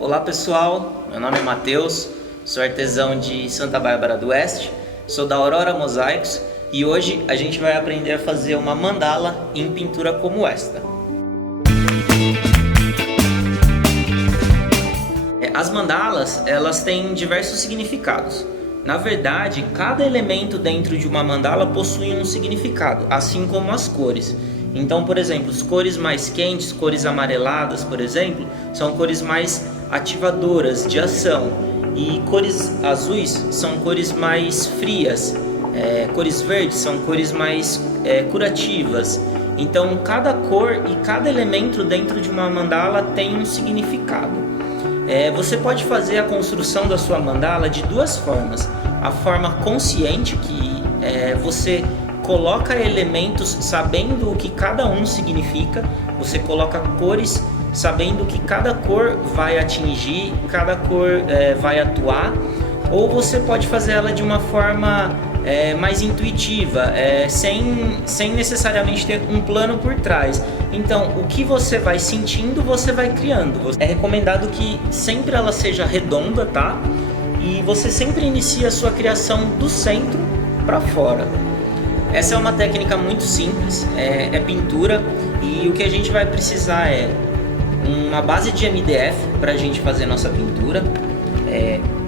Olá pessoal, meu nome é Matheus, sou artesão de Santa Bárbara do Oeste, sou da Aurora Mosaicos e hoje a gente vai aprender a fazer uma mandala em pintura como esta. As mandalas, elas têm diversos significados. Na verdade, cada elemento dentro de uma mandala possui um significado, assim como as cores. Então, por exemplo, as cores mais quentes, cores amareladas, por exemplo, são cores mais ativadoras de ação. E cores azuis são cores mais frias. Cores verdes são cores mais curativas. Então, cada cor e cada elemento dentro de uma mandala tem um significado. Você pode fazer a construção da sua mandala de duas formas. A forma consciente, que você coloca elementos sabendo o que cada um significa. Você coloca cores sabendo que cada cor vai atingir, cada cor vai atuar. Ou você pode fazer ela de uma forma mais intuitiva, sem necessariamente ter um plano por trás. Então, o que você vai sentindo, você vai criando. É recomendado que sempre ela seja redonda, tá? E você sempre inicia a sua criação do centro para fora. Essa é uma técnica muito simples, é pintura, e o que a gente vai precisar é uma base de MDF para a gente fazer nossa pintura,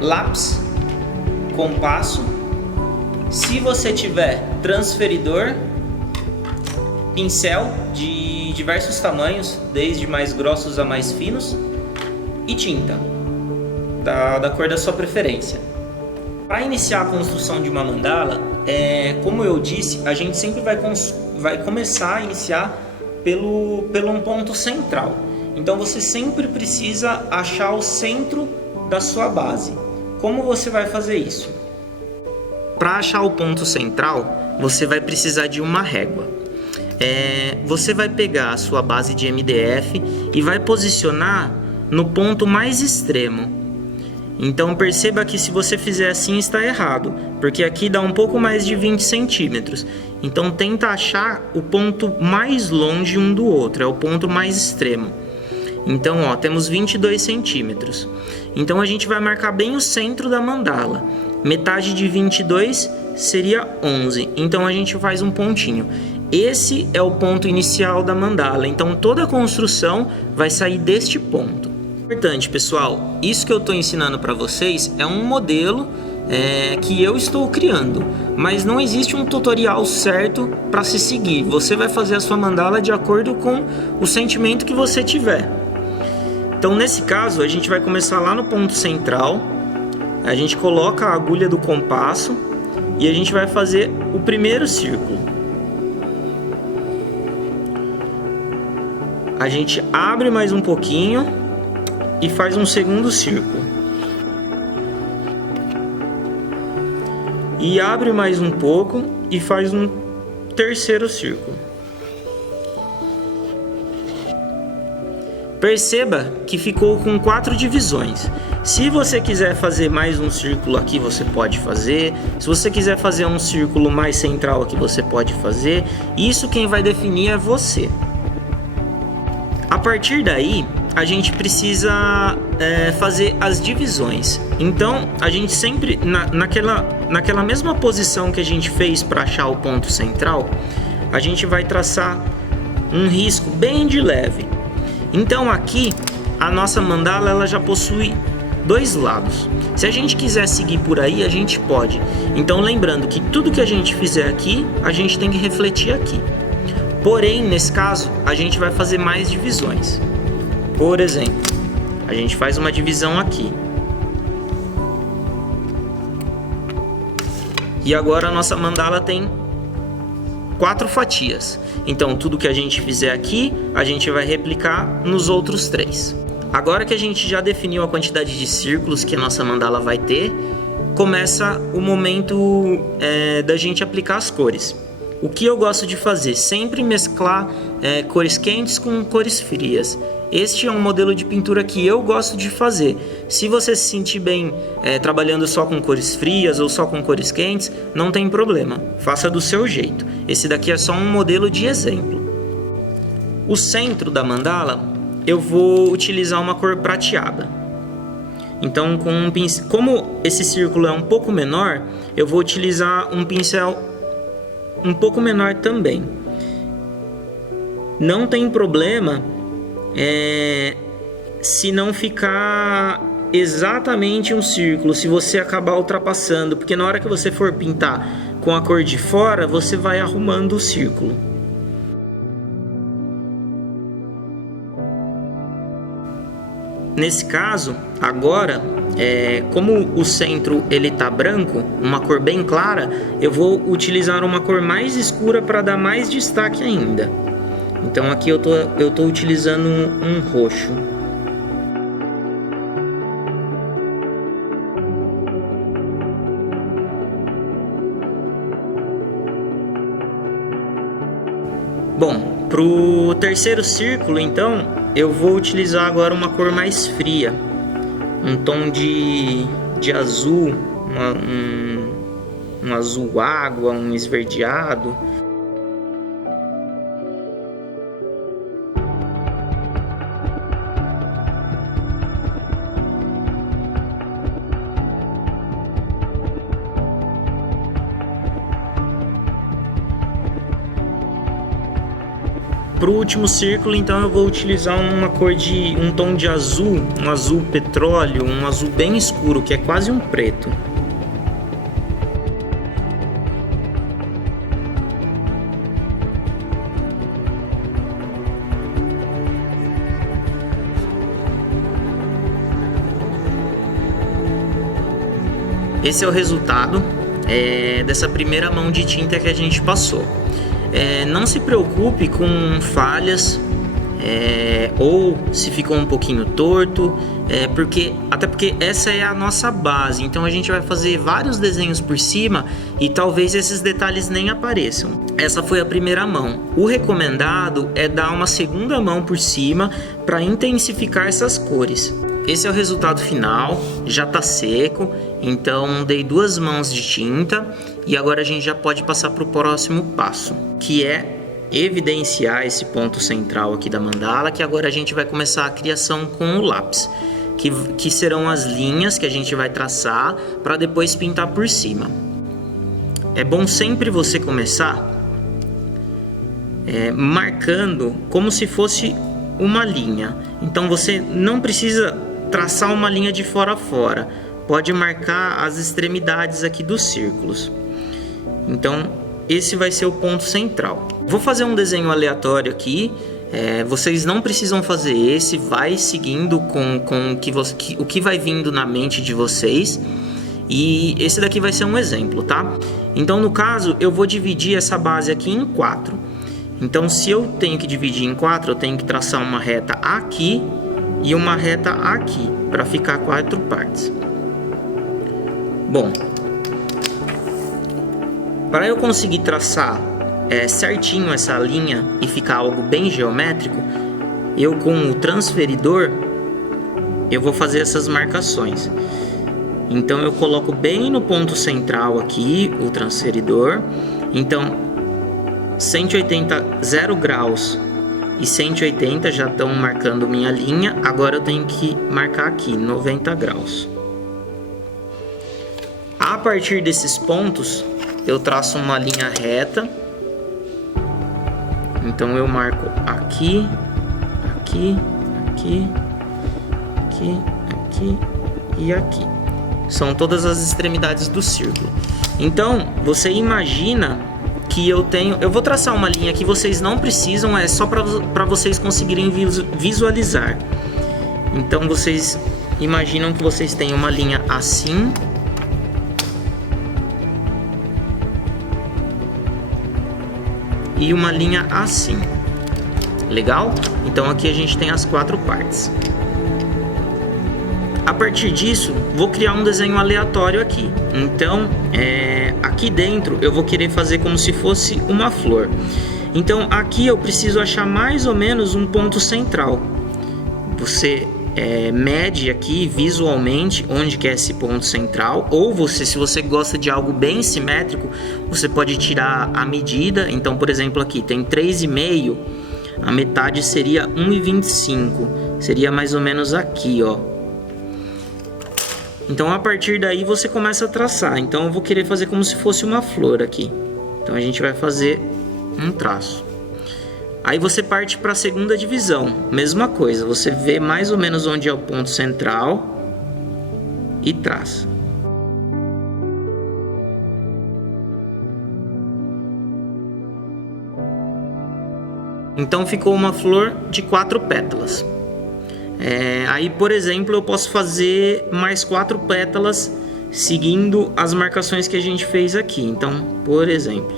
lápis, compasso, se você tiver transferidor, pincel de diversos tamanhos, desde mais grossos a mais finos, e tinta da cor da sua preferência. Para iniciar a construção de uma mandala, como eu disse, a gente sempre vai começar a iniciar pelo um ponto central. Então você sempre precisa achar o centro da sua base. Como você vai fazer isso? Para achar o ponto central, você vai precisar de uma régua. Você vai pegar a sua base de MDF e vai posicionar no ponto mais extremo. Então perceba que se você fizer assim está errado, porque aqui dá um pouco mais de 20 centímetros. Então tenta achar o ponto mais longe um do outro, é o ponto mais extremo. Então temos 22 centímetros. Então a gente vai marcar bem o centro da mandala. Metade de 22 seria 11, então a gente faz um pontinho. Esse é o ponto inicial da mandala, então toda a construção vai sair deste ponto. Importante, pessoal, isso que eu estou ensinando para vocês é um modelo que eu estou criando, mas não existe um tutorial certo para se seguir. Você vai fazer a sua mandala de acordo com o sentimento que você tiver. Então nesse caso a gente vai começar lá no ponto central, a gente coloca a agulha do compasso e a gente vai fazer o primeiro círculo. A gente abre mais um pouquinho e faz um segundo círculo. E abre mais um pouco e faz um terceiro círculo. Perceba que ficou com 4 divisões. Se você quiser fazer mais um círculo aqui, você pode fazer. Se você quiser fazer um círculo mais central aqui, você pode fazer. Isso quem vai definir é você. A partir daí, a gente precisa fazer as divisões. Então, a gente sempre, naquela mesma posição que a gente fez para achar o ponto central, a gente vai traçar um risco bem de leve. Então aqui, a nossa mandala ela já possui 2 lados. Se a gente quiser seguir por aí, a gente pode. Então lembrando que tudo que a gente fizer aqui, a gente tem que refletir aqui. Porém, nesse caso, a gente vai fazer mais divisões. Por exemplo, a gente faz uma divisão aqui. E agora a nossa mandala tem 4 fatias. Então tudo que a gente fizer aqui, a gente vai replicar nos outros 3. Agora que a gente já definiu a quantidade de círculos que a nossa mandala vai ter, começa o momento da gente aplicar as cores. O que eu gosto de fazer? Sempre mesclar cores quentes com cores frias. Este é um modelo de pintura que eu gosto de fazer. Se você se sentir bem trabalhando só com cores frias ou só com cores quentes, não tem problema. Faça do seu jeito. Esse daqui é só um modelo de exemplo. O centro da mandala, eu vou utilizar uma cor prateada. Então, com um pincel, como esse círculo é um pouco menor, eu vou utilizar um pincel um pouco menor também. Não tem problema se não ficar exatamente um círculo, se você acabar ultrapassando, porque na hora que você for pintar com a cor de fora, você vai arrumando o círculo. Nesse caso, agora, como o centro ele tá branco, uma cor bem clara, eu vou utilizar uma cor mais escura para dar mais destaque ainda. Então aqui eu tô utilizando um roxo. Bom, pro terceiro círculo, então, eu vou utilizar agora uma cor mais fria, um tom de azul, um azul água, um esverdeado. Para o último círculo, então, eu vou utilizar um tom de azul, um azul petróleo, um azul bem escuro, que é quase um preto. Esse é o resultado dessa primeira mão de tinta que a gente passou. Não se preocupe com falhas ou se ficou um pouquinho torto, até porque essa é a nossa base, então a gente vai fazer vários desenhos por cima e talvez esses detalhes nem apareçam. Essa foi a primeira mão. O recomendado é dar uma segunda mão por cima para intensificar essas cores. Esse é o resultado final, já está seco, então dei 2 mãos de tinta e agora a gente já pode passar para o próximo passo, que é evidenciar esse ponto central aqui da mandala, que agora a gente vai começar a criação com o lápis, que serão as linhas que a gente vai traçar para depois pintar por cima. É bom sempre você começar marcando como se fosse uma linha, então você não precisa traçar uma linha de fora a fora, pode marcar as extremidades aqui dos círculos. Então esse vai ser o ponto central. Vou fazer um desenho aleatório aqui, vocês não precisam fazer esse, vai seguindo com o que vai vindo na mente de vocês, e esse daqui vai ser um exemplo, tá? Então no caso eu vou dividir essa base aqui em 4. Então se eu tenho que dividir em 4, eu tenho que traçar uma reta aqui e uma reta aqui, para ficar 4 partes. Bom, para eu conseguir traçar certinho essa linha e ficar algo bem geométrico, eu com o transferidor eu vou fazer essas marcações. Então eu coloco bem no ponto central aqui o transferidor. Então 180, 0 graus e 180 já estão marcando minha linha. Agora eu tenho que marcar aqui 90 graus. A partir desses pontos eu traço uma linha reta. Então eu marco aqui, aqui, aqui, aqui, aqui e aqui. São todas as extremidades do círculo. Então você imagina que eu vou traçar uma linha que vocês não precisam, é só para vocês conseguirem visualizar. Então vocês imaginam que vocês têm uma linha assim, e uma linha assim. Legal? Então aqui a gente tem as 4 partes. A partir disso, vou criar um desenho aleatório aqui. Então, aqui dentro eu vou querer fazer como se fosse uma flor. Então aqui eu preciso achar mais ou menos um ponto central. Você mede aqui visualmente onde que é esse ponto central, ou se você gosta de algo bem simétrico, você pode tirar a medida. Então, por exemplo, aqui tem 3,5, a metade seria 1,25, seria mais ou menos aqui, ó. Então a partir daí você começa a traçar. Então eu vou querer fazer como se fosse uma flor aqui. Então a gente vai fazer um traço. Aí você parte para a segunda divisão. Mesma coisa, você vê mais ou menos onde é o ponto central e traça. Então ficou uma flor de 4 pétalas. Aí, por exemplo, eu posso fazer mais 4 pétalas seguindo as marcações que a gente fez aqui. Então, por exemplo,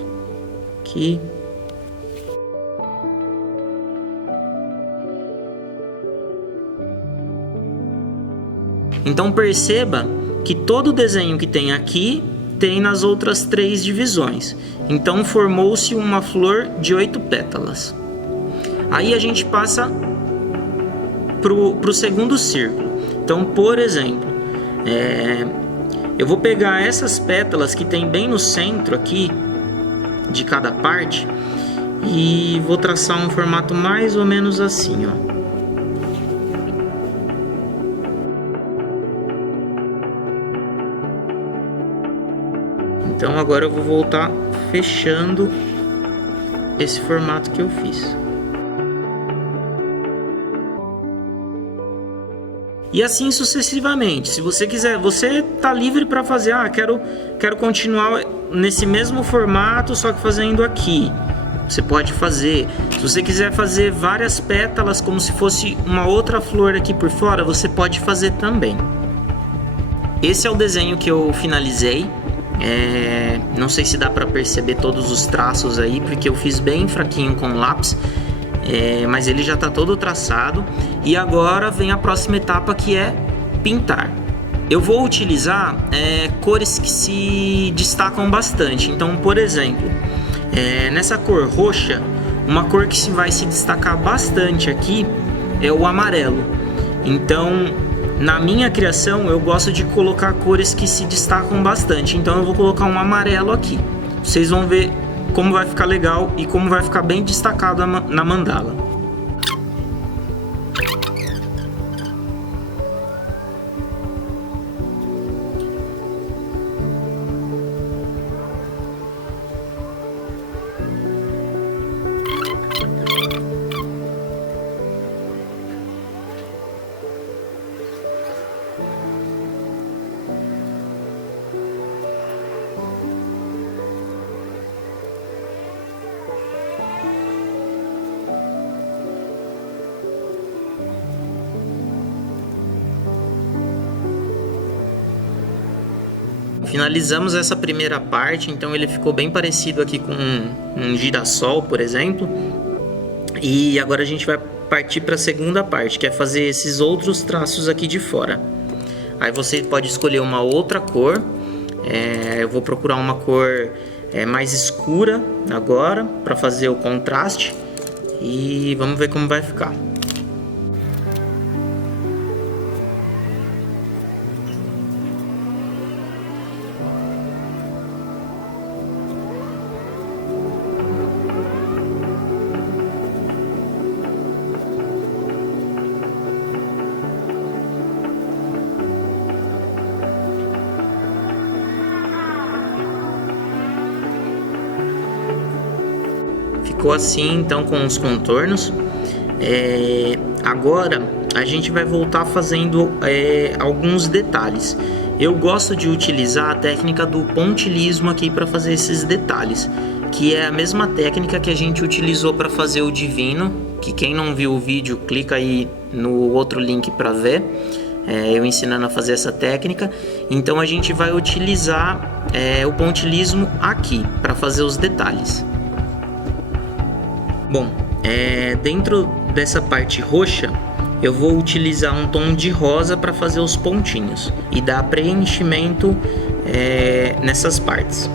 aqui. Então perceba que todo o desenho que tem aqui tem nas outras 3 divisões. Então formou-se uma flor de 8 pétalas. Aí a gente passa pro segundo círculo. Então, por exemplo, eu vou pegar essas pétalas que tem bem no centro aqui de cada parte e vou traçar um formato mais ou menos assim, ó. Então agora eu vou voltar fechando esse formato que eu fiz. E assim sucessivamente. Se você quiser, você tá livre para fazer, quero continuar nesse mesmo formato, só que fazendo aqui. Você pode fazer. Se você quiser fazer várias pétalas como se fosse uma outra flor aqui por fora, você pode fazer também. Esse é o desenho que eu finalizei. Não sei se dá para perceber todos os traços aí, porque eu fiz bem fraquinho com lápis. Mas ele já está todo traçado. E agora vem a próxima etapa, que é pintar. Eu vou utilizar cores que se destacam bastante. Então, por exemplo, nessa cor roxa, uma cor que vai se destacar bastante aqui é o amarelo. Então, na minha criação, eu gosto de colocar cores que se destacam bastante. Então eu vou colocar um amarelo aqui. Vocês vão ver como vai ficar legal e como vai ficar bem destacado na mandala. Finalizamos essa primeira parte, então ele ficou bem parecido aqui com um girassol, por exemplo. E agora a gente vai partir para a segunda parte, que é fazer esses outros traços aqui de fora. Aí você pode escolher uma outra cor. Eu vou procurar uma cor mais escura agora, para fazer o contraste. E vamos ver como vai ficar. Ficou assim então com os contornos. Agora a gente vai voltar fazendo alguns detalhes. Eu gosto de utilizar a técnica do pontilhismo aqui para fazer esses detalhes, que é a mesma técnica que a gente utilizou para fazer o divino, que quem não viu o vídeo, clica aí no outro link para ver, eu ensinando a fazer essa técnica. Então a gente vai utilizar o pontilhismo aqui para fazer os detalhes. Bom, dentro dessa parte roxa, eu vou utilizar um tom de rosa para fazer os pontinhos e dar preenchimento nessas partes.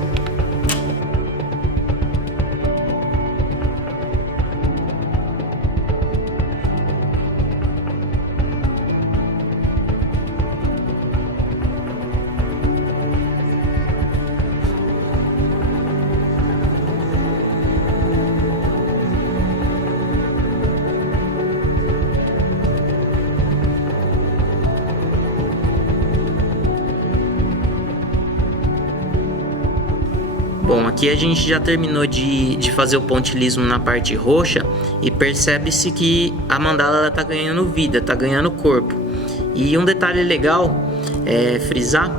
Bom, aqui a gente já terminou de fazer o pontilhismo na parte roxa e percebe-se que a mandala está ganhando vida, está ganhando corpo. E um detalhe legal é frisar,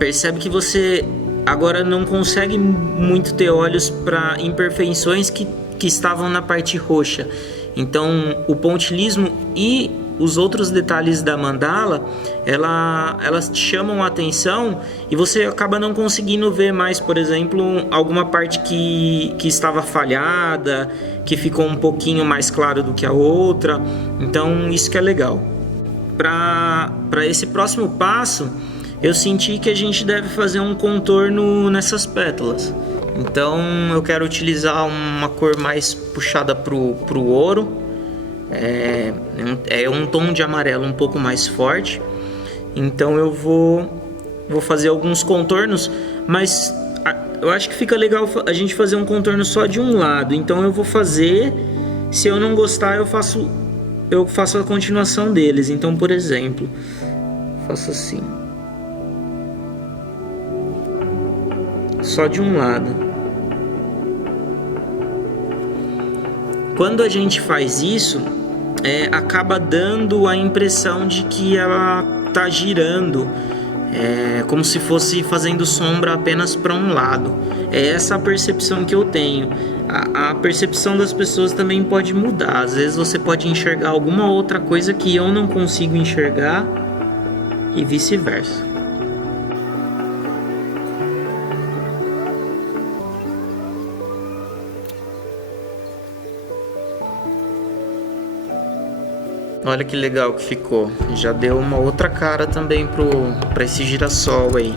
percebe que você agora não consegue muito ter olhos para imperfeições que estavam na parte roxa. Então o pontilhismo e os outros detalhes da mandala, elas te chamam a atenção e você acaba não conseguindo ver mais, por exemplo, alguma parte que estava falhada, que ficou um pouquinho mais claro do que a outra. Então isso que é legal. Para esse próximo passo, eu senti que a gente deve fazer um contorno nessas pétalas. Então eu quero utilizar uma cor mais puxada pro ouro. É um tom de amarelo um pouco mais forte. Então eu vou fazer alguns contornos, mas eu acho que fica legal a gente fazer um contorno só de um lado. Então eu vou fazer, se eu não gostar eu faço a continuação deles. Então, por exemplo, faço assim, só de um lado. Quando a gente faz isso, acaba dando a impressão de que ela tá girando, como se fosse fazendo sombra apenas para um lado. É essa a percepção que eu tenho. A percepção das pessoas também pode mudar. Às vezes você pode enxergar alguma outra coisa que eu não consigo enxergar e vice-versa. Olha que legal que ficou. Já deu uma outra cara também para esse girassol aí.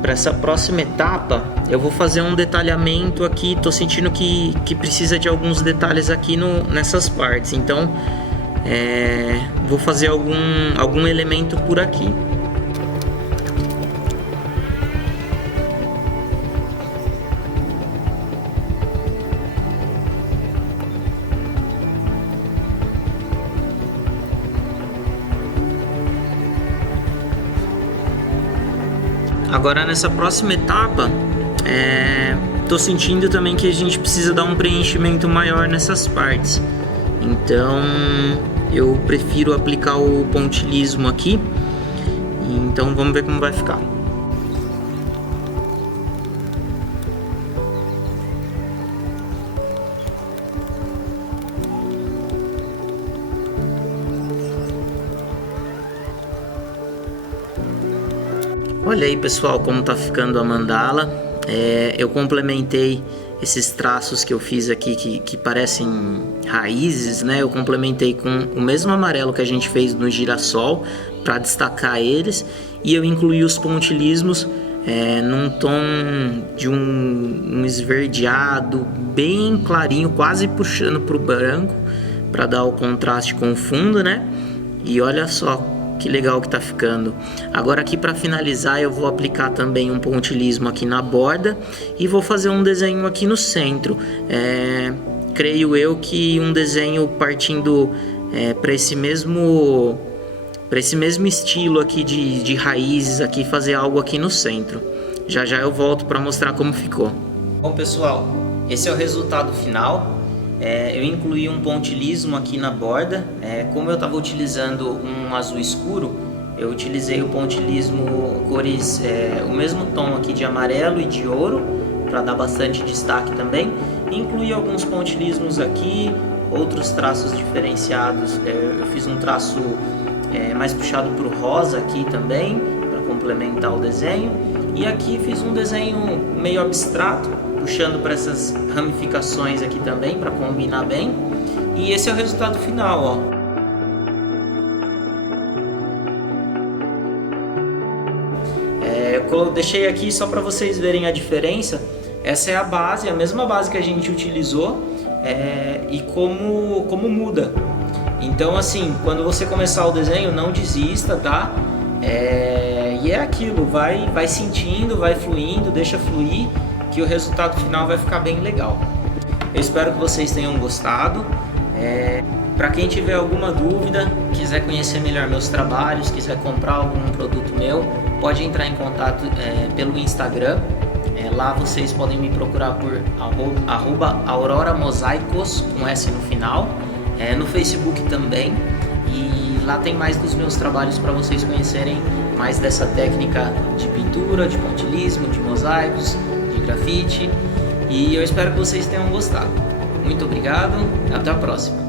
Para essa próxima etapa, eu vou fazer um detalhamento aqui. Tô sentindo que precisa de alguns detalhes aqui nessas partes. Então, vou fazer algum elemento por aqui. Agora nessa próxima etapa, tô sentindo também que a gente precisa dar um preenchimento maior nessas partes. Então eu prefiro aplicar o pontilhismo aqui. Então vamos ver como vai ficar. Olha aí, pessoal, como tá ficando a mandala. Eu complementei esses traços que eu fiz aqui que parecem raízes, né? Eu complementei com o mesmo amarelo que a gente fez no girassol para destacar eles, e eu incluí os pontilhismos num tom de um esverdeado bem clarinho, quase puxando para o branco, para dar o contraste com o fundo, né? E olha só que legal que tá ficando. Agora aqui para finalizar eu vou aplicar também um pontilhismo aqui na borda e vou fazer um desenho aqui no centro. Creio eu que um desenho partindo para esse mesmo estilo aqui de raízes aqui, fazer algo aqui no centro. Já já eu volto para mostrar como ficou. Bom, pessoal, esse é o resultado final. Eu incluí um pontilhismo aqui na borda. Como eu estava utilizando um azul escuro, eu utilizei o pontilhismo cores, o mesmo tom aqui de amarelo e de ouro, para dar bastante destaque também. Incluí alguns pontilhismos aqui, outros traços diferenciados. Eu fiz um traço mais puxado para o rosa aqui também, para complementar o desenho. E aqui fiz um desenho meio abstrato, puxando para essas ramificações aqui também, para combinar bem. E esse é o resultado final, ó. Eu deixei aqui só para vocês verem a diferença. Essa é a base, a mesma base que a gente utilizou, e como muda. Então, assim, quando você começar o desenho, não desista, tá? E é aquilo, vai sentindo, vai fluindo, deixa fluir, que o resultado final vai ficar bem legal. Eu espero que vocês tenham gostado. Para quem tiver alguma dúvida, quiser conhecer melhor meus trabalhos, quiser comprar algum produto meu, pode entrar em contato pelo Instagram, Lá vocês podem me procurar por @auroramosaicos, com S no final, no Facebook também, e lá tem mais dos meus trabalhos para vocês conhecerem mais dessa técnica de pintura, de pontilhismo, de mosaicos, de grafite, e eu espero que vocês tenham gostado. Muito obrigado, até a próxima!